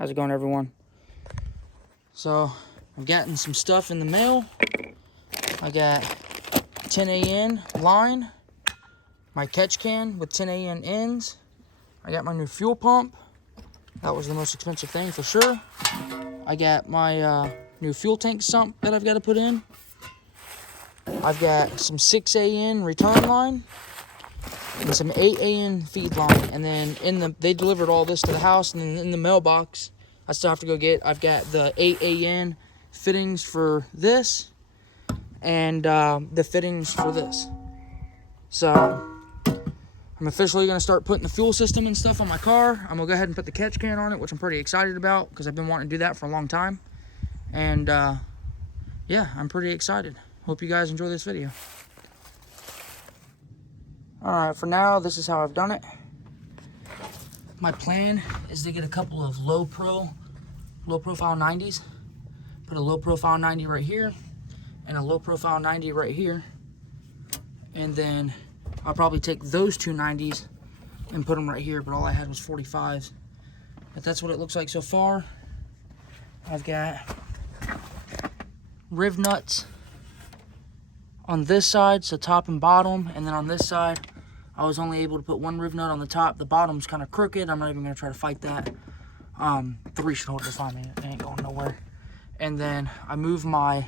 How's it going, everyone? So, I've gotten some stuff in the mail. I got 10 AN line, my catch can with 10 AN ends. I got my new fuel pump. That was the most expensive thing for sure. I got my new fuel tank sump that I've got to put in. I've got some 6 AN return line and some 8 AN feed line. And then they delivered all this to the house, and then in the mailbox I still have to go get, I've got the 8 AN fittings for this and the fittings for this. So I'm officially going to start putting the fuel system and stuff on my car. I'm going to go ahead and put the catch can on it, which I'm pretty excited about because I've been wanting to do that for a long time. And yeah, I'm pretty excited. Hope you guys enjoy this video. Alright, for now, this is how I've done it. My plan is to get a couple of low profile 90s. Put a low profile 90 right here and a low profile 90 right here. And then I'll probably take those two 90s and put them right here, but all I had was 45s. But that's what it looks like so far. I've got riv nuts on this side, so top and bottom, and then on this side I was only able to put one riv nut on the top. The bottom's kind of crooked. I'm not even going to try to fight that. 3 should hold just on me. It ain't going nowhere. And then I moved my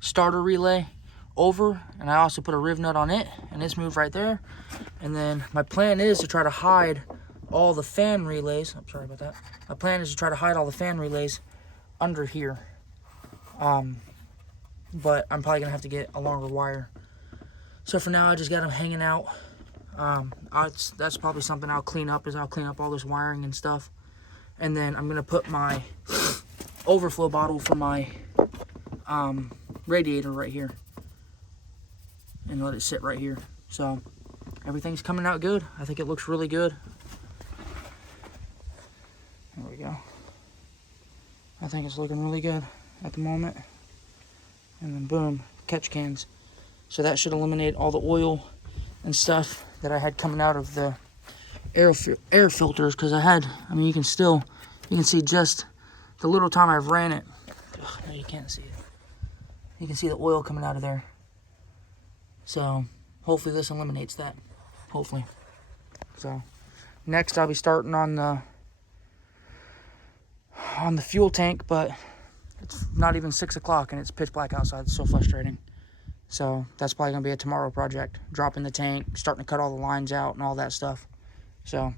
starter relay over, and I also put a riv nut on it, and it's moved right there. And then my plan is to try to hide all the fan relays. I'm sorry about that. My plan is to try to hide all the fan relays under here. But I'm probably gonna have to get a longer wire. So for now, I just got them hanging out. That's probably something I'll clean up, is I'll clean up all this wiring and stuff. And then I'm gonna put my overflow bottle for my radiator right here and let it sit right here. So everything's coming out good. I think it looks really good. There we go. I think it's looking really good at the moment. And then boom, catch cans. So that should eliminate all the oil and stuff that I had coming out of the air filters, because I mean, you can see just the little time I've ran it. Ugh, no, you can't see it. You can see the oil coming out of there. So hopefully this eliminates that. Hopefully. So next I'll be starting on the fuel tank, but it's not even 6 o'clock and it's pitch black outside. It's so frustrating. So that's probably gonna be a tomorrow project. Dropping the tank, starting to cut all the lines out and all that stuff. So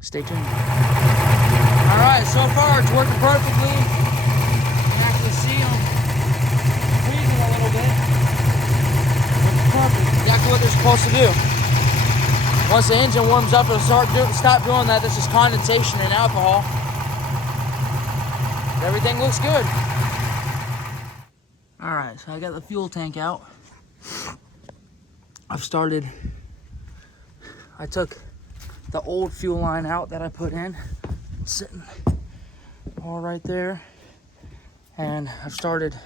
stay tuned. All right, so far it's working perfectly. You can actually see them freezing a little bit. Working perfect. Exactly what they're supposed to do. Once the engine warms up, it'll stop doing that. This is condensation and alcohol. Everything looks good. All right, so I got the fuel tank out. I took the old fuel line out that I put in, sitting all right there. And I've started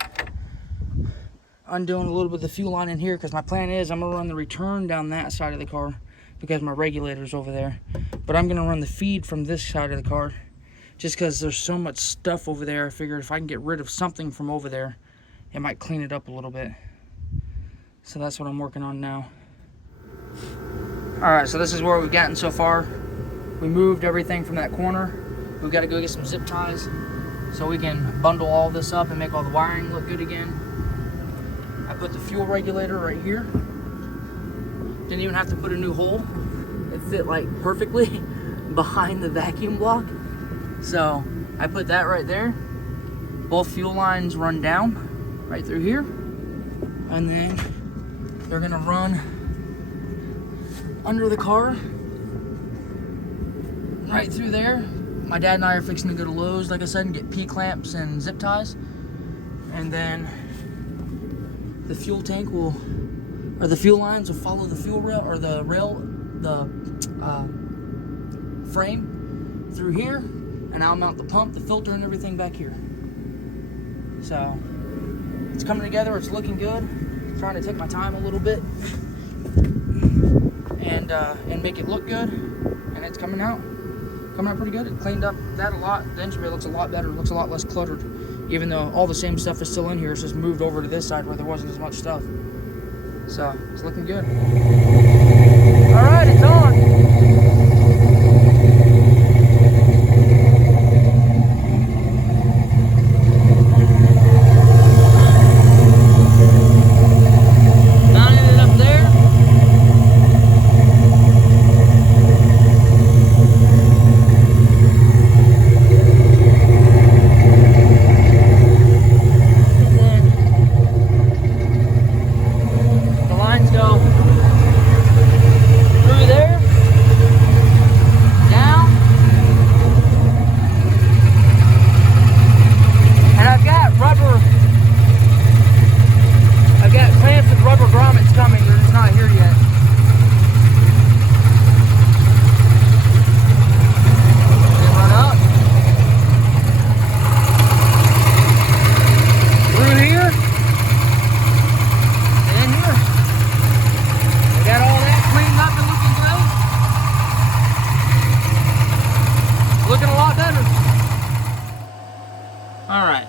undoing a little bit of the fuel line in here, because my plan is I'm gonna run the return down that side of the car because my regulator's over there. But I'm gonna run the feed from this side of the car, just because there's so much stuff over there. I figured if I can get rid of something from over there, it might clean it up a little bit. So that's what I'm working on now. All right, so this is where we've gotten so far. We moved everything from that corner. We've got to go get some zip ties so we can bundle all this up and make all the wiring look good again. I put the fuel regulator right here. Didn't even have to put a new hole. It fit like perfectly behind the vacuum block. So I put that right there. Both fuel lines run down right through here. And then they're gonna run under the car right through there. My dad and I are fixing to go to Lowe's, like I said, and get P-clamps and zip ties. And then the fuel tank the fuel lines will follow the fuel rail, or the frame through here. And I'll mount the pump, the filter, and everything back here. So it's coming together. It's looking good. I'm trying to take my time a little bit and make it look good. And it's coming out pretty good. It cleaned up that a lot. The engine bay looks a lot better. It looks a lot less cluttered, even though all the same stuff is still in here. It's just moved over to this side where there wasn't as much stuff. So it's looking good. All right, it's on.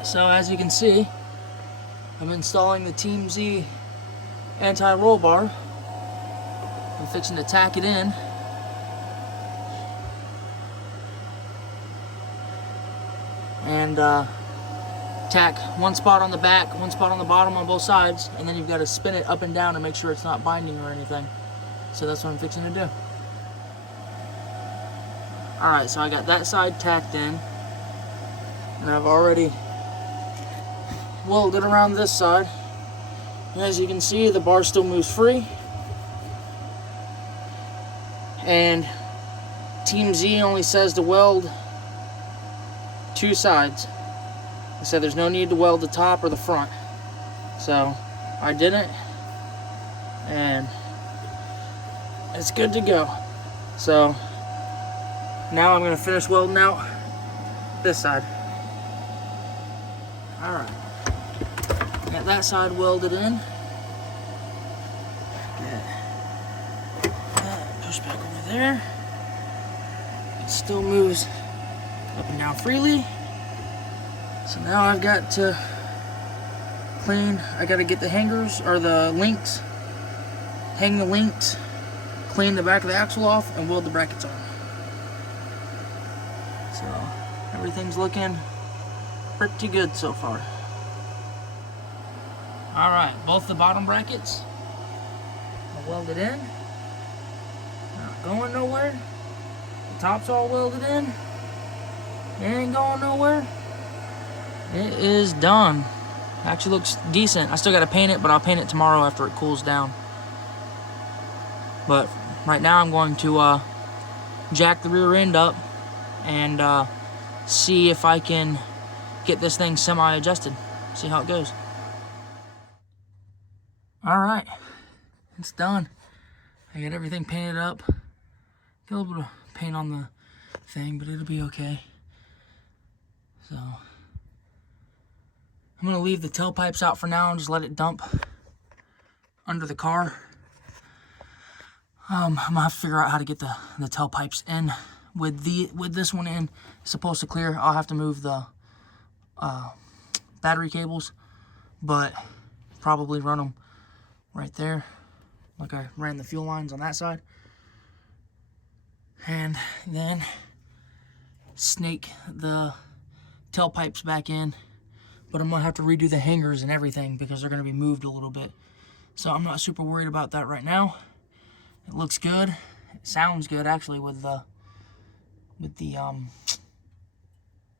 So as you can see, I'm installing the Team Z anti-roll bar. I'm fixing to tack it in. And tack one spot on the back, one spot on the bottom on both sides, and then you've got to spin it up and down to make sure it's not binding or anything. So that's what I'm fixing to do. Alright, so I got that side tacked in, and I've already welded around this side. And as you can see, the bar still moves free. And Team Z only says to weld two sides. They said there's no need to weld the top or the front. So I didn't, and it's good to go. So now I'm going to finish welding out this side. Alright. Got that side welded in. Push back over there. It still moves up and down freely. So now I've got to clean. I got to get the hangers or the links, hang the links, clean the back of the axle off, and weld the brackets on. So everything's looking pretty good so far. Alright, both the bottom brackets are welded in. Not going nowhere. The top's all welded in. It ain't going nowhere. It is done. Actually looks decent. I still got to paint it, but I'll paint it tomorrow after it cools down. But right now I'm going to jack the rear end up and see if I can get this thing semi-adjusted. See how it goes. Alright, it's done. I got everything painted up. Got a little bit of paint on the thing, but it'll be okay. So I'm gonna leave the tailpipes out for now and just let it dump under the car. I'm gonna have to figure out how to get the tailpipes in. With this one in, it's supposed to clear. I'll have to move the battery cables, but probably run them right there, like I ran the fuel lines on that side, and then snake the tailpipes back in. But I'm gonna have to redo the hangers and everything because they're gonna be moved a little bit. So I'm not super worried about that right now. It looks good. It sounds good actually with the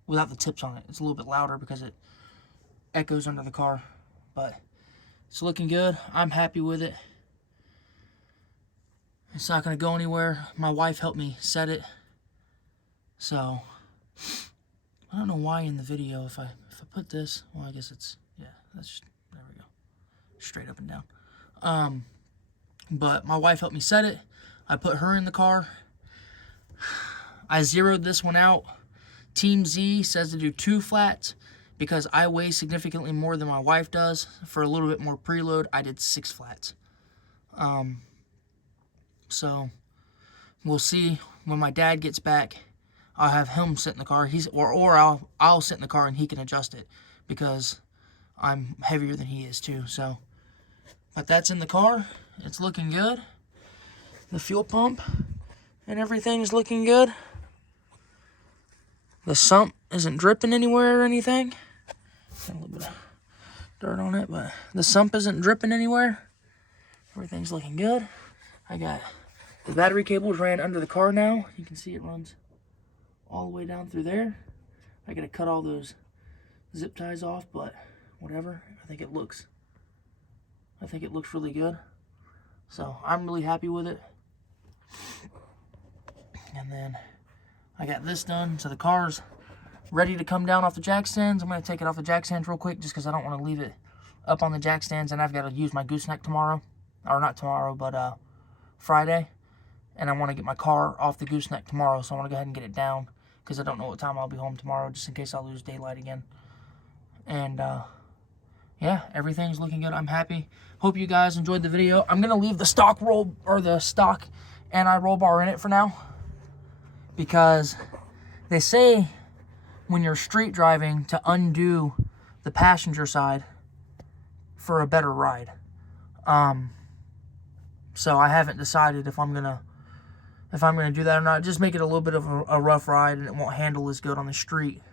without the tips on it. It's a little bit louder because it echoes under the car, but it's looking good. I'm happy with it. It's not gonna go anywhere. My wife helped me set it, so I don't know why in the video if I put this, well, I guess it's, yeah, that's, there we go, straight up and down. But my wife helped me set it. I put her in the car. I zeroed this one out. Team Z says to do 2 flats because I weigh significantly more than my wife does. For a little bit more preload, I did 6 flats. So we'll see when my dad gets back, I'll have him sit in the car. Or I'll sit in the car and he can adjust it because I'm heavier than he is too. So, but that's in the car. It's looking good. The fuel pump and everything's looking good. The sump isn't dripping anywhere or anything. Got a little bit of dirt on it, but the sump isn't dripping anywhere. Everything's looking good. I got the battery cables ran under the car now. You can see it runs all the way down through there. I gotta cut all those zip ties off, but whatever. I think it looks really good. So I'm really happy with it. And then I got this done. So the car's ready to come down off the jack stands. I'm gonna take it off the jack stands real quick just because I don't want to leave it up on the jack stands, and I've got to use my gooseneck tomorrow. Or not tomorrow, but Friday. And I want to get my car off the gooseneck tomorrow, so I want to go ahead and get it down because I don't know what time I'll be home tomorrow, just in case I lose daylight again. And yeah, everything's looking good. I'm happy. Hope you guys enjoyed the video. I'm gonna leave the stock anti-roll bar in it for now because they say when you're street driving to undo the passenger side for a better ride. So I haven't decided if I'm gonna do that or not. Just make it a little bit of a rough ride, and it won't handle as good on the street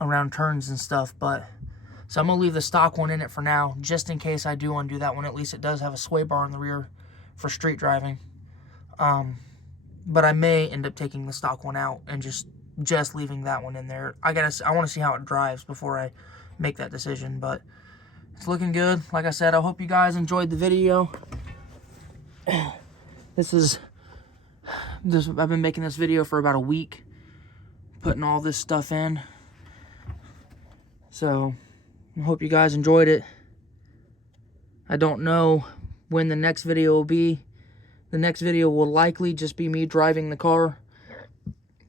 around turns and stuff. But so I'm gonna leave the stock one in it for now, just in case I do undo that one. At least it does have a sway bar in the rear for street driving. But I may end up taking the stock one out and just leaving that one in there. I want to see how it drives before I make that decision. But it's looking good. Like I said, I hope you guys enjoyed the video. I've been making this video for about a week, putting all this stuff in. So I hope you guys enjoyed it. I don't know when the next video will be. The next video will likely just be me driving the car,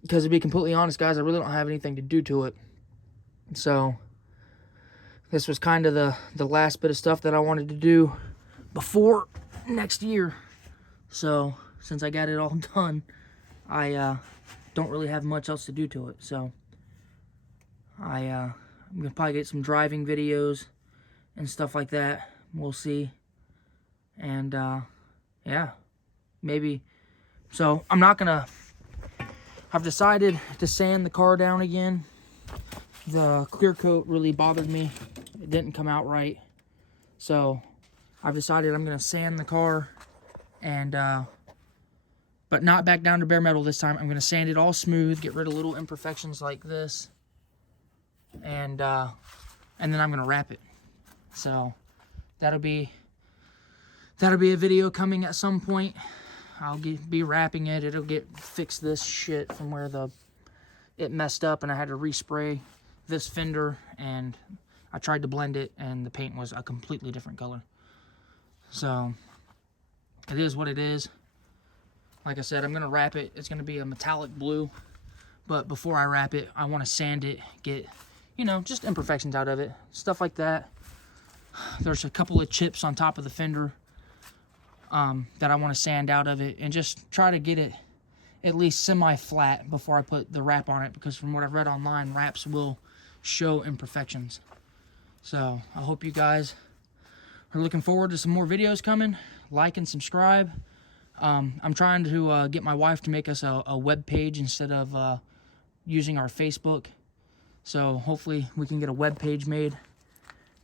because to be completely honest, guys, I really don't have anything to do to it. So this was kind of the last bit of stuff that I wanted to do before next year. So since I got it all done, I don't really have much else to do to it. So I'm gonna probably get some driving videos and stuff like that. We'll see. And yeah, maybe. So I'm not gonna. I've decided to sand the car down again. The clear coat really bothered me. It didn't come out right. So I've decided I'm gonna sand the car, and but not back down to bare metal this time. I'm gonna sand it all smooth, get rid of little imperfections like this, and then I'm gonna wrap it. So that'll be a video coming at some point. I'll be wrapping it. It'll fix this shit from where it messed up, and I had to respray this fender, and I tried to blend it, and the paint was a completely different color. So it is what it is. Like I said, I'm gonna wrap it. It's gonna be a metallic blue, but before I wrap it, I want to sand it, get, you know, just imperfections out of it, stuff like that. There's a couple of chips on top of the fender that I want to sand out of it, and just try to get it at least semi-flat before I put the wrap on it, because from what I've read online, wraps will show imperfections. So I hope you guys are looking forward to some more videos coming. Like and subscribe. I'm trying to get my wife to make us a web page instead of using our Facebook. So hopefully we can get a web page made,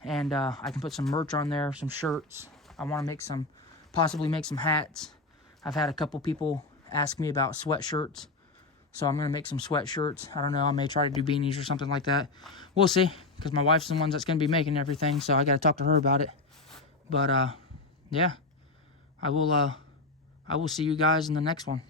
and I can put some merch on there, some shirts. I want to possibly make some hats. I've had a couple people ask me about sweatshirts, so I'm going to make some sweatshirts. I don't know, I may try to do beanies or something like that. We'll see, because my wife's the one that's going to be making everything, so I got to talk to her about it. But yeah, I will see you guys in the next one.